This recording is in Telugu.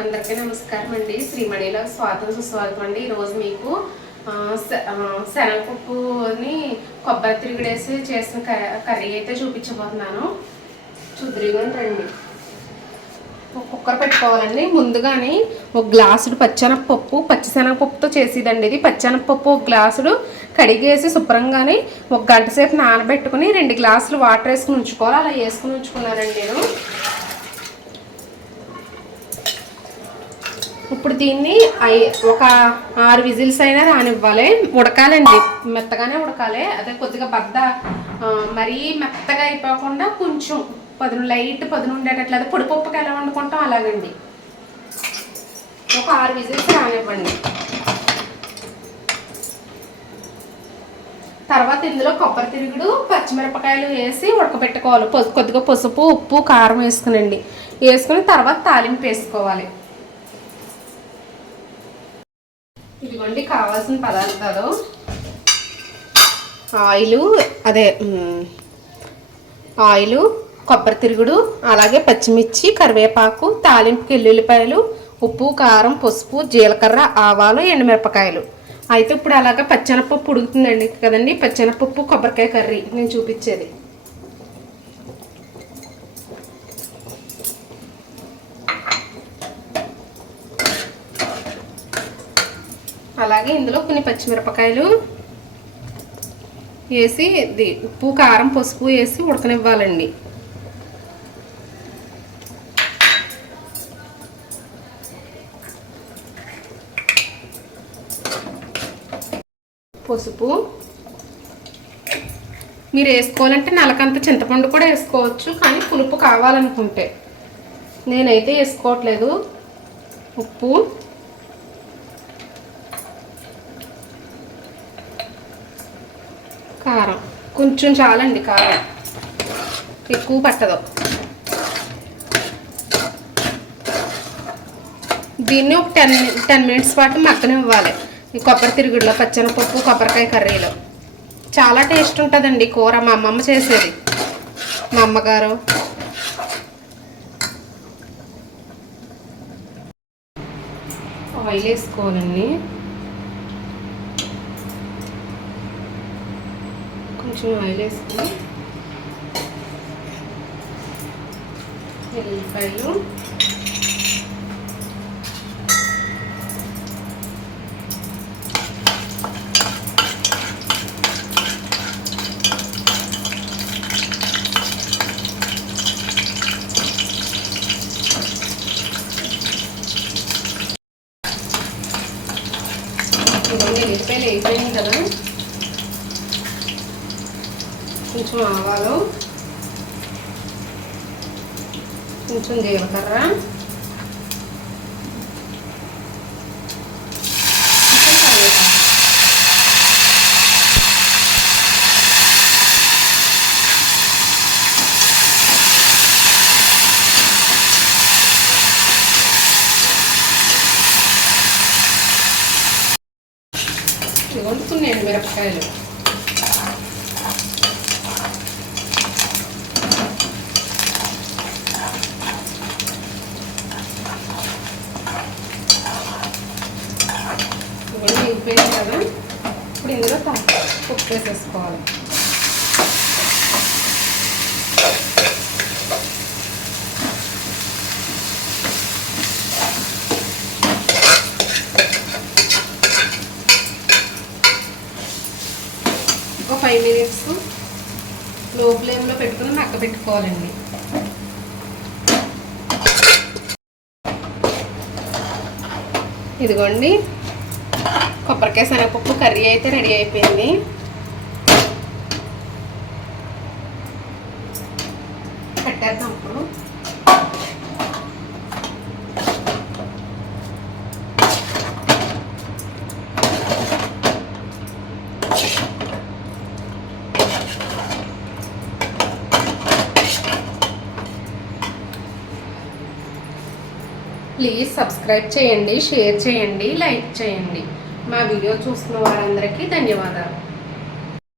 అందరికీ నమస్కారం అండి. శ్రీమణిలో స్వాగతం సుస్వాగతం అండి. ఈరోజు మీకు శనగపప్పుని కొబ్బరి తిరుగుడేసి చేసిన కర్రీ అయితే చూపించబోతున్నాను. చూద్దాం రండి. కుక్కర్ పెట్టుకోవాలండి. ముందుగానే ఒక గ్లాసుడు పచ్చిశనగపప్పుతో చేసేదండి ఇది. పచ్చెనగపప్పు ఒక గ్లాసుడు కడిగేసి శుభ్రంగానే ఒక గంట సేపు నానబెట్టుకుని 2 గ్లాసులు వాటర్ వేసుకుని ఉంచుకోవాలి. అలా వేసుకుని ఉంచుకున్నానండి నేను. ఇప్పుడు దీన్ని ఒక 6 విజిల్స్ అయినా రానివ్వాలి. ఉడకాలండి, మెత్తగానే ఉడకాలి. అదే కొద్దిగా మరీ మెత్తగా అయిపోకుండా కొంచెం లైట్ పదును ఉండేటట్లు. అదే పొడిపప్పుకి ఎలా వండుకుంటాం అలాగండి. ఒక 6 విజిల్స్ రానివ్వండి. తర్వాత ఇందులో కొబ్బరి తిరుగుడు, పచ్చిమిరపకాయలు వేసి ఉడకబెట్టుకోవాలి. కొద్దిగా పసుపు, ఉప్పు, కారం వేసుకుని తర్వాత తాలింపు వేసుకోవాలి. ఇదిగోండి కావాల్సిన పదార్థాలు: ఆయిలు, కొబ్బరి తిరుగుడు, అలాగే పచ్చిమిర్చి, కరివేపాకు, తాలింపుకి ఎల్లుల్లిపాయలు, ఉప్పు, కారం, పసుపు, జీలకర్ర, ఆవాలు, ఎండుమిరపకాయలు. అయితే ఇప్పుడు అలాగా పచ్చెనపప్పు ఉడుకుతుందండి కదండి. పచ్చెనపప్పు కొబ్బరికాయ కర్రీ నేను చూపించేది. అలాగే ఇందులో కొన్ని పచ్చిమిరపకాయలు వేసి ఉప్పు, కారం, పసుపు వేసి ఉడకనివ్వాలండి. పసుపు మీరు వేసుకోవాలంటే నలకంత చింతపండు కూడా వేసుకోవచ్చు, కానీ పులుపు కావాలనుకుంటే. నేనైతే వేసుకోవట్లేదు. ఉప్పు, కారం కొంచెం చాలండి, కారం ఎక్కువ పట్టదు. దీన్ని ఒక 10 మినిట్స్ పాటు మగ్గనివ్వాలి. ఈ కొబ్బరి తిరుగుడులో, పచ్చెనపప్పు కొబ్బరికాయ కర్రీలో చాలా టేస్ట్ ఉంటుందండి కూర. మా అమ్మమ్మ చేసేది, మా అమ్మగారు. ఆయిల్ వేసుకోవాలండి. కొంచెం ఆయిల్ వేసుకుని ఎల్లిపాయలు, ఎల్లిపాయలు అయిపోయింది కదా. కొంచెం ఆవాలు, కొంచెం జీలకర్ర, కొంచెం కరివేపాకు. ఇదిగోండి కొన్ని ఎండుమిరపకాయలు. అయిపోయింది కదా. ఇప్పుడు ఇందులో ఉప్పు వేసేసుకోవాలి. ఒక 5 మినిట్స్ లో ఫ్లేమ్లో పెట్టుకుని మగ్గబెట్టుకోవాలండి. ఇదిగోండి కొబ్బరికాయ శనగపప్పు కర్రీ అయితే రెడీ అయిపోయింది. పెట్టేద్దాం ఇప్పుడు. ప్లీజ్ సబ్స్క్రైబ్ చేయండి, షేర్ చేయండి, లైక్ చేయండి. మా వీడియో చూస్తున్న వారందరికీ ధన్యవాదాలు.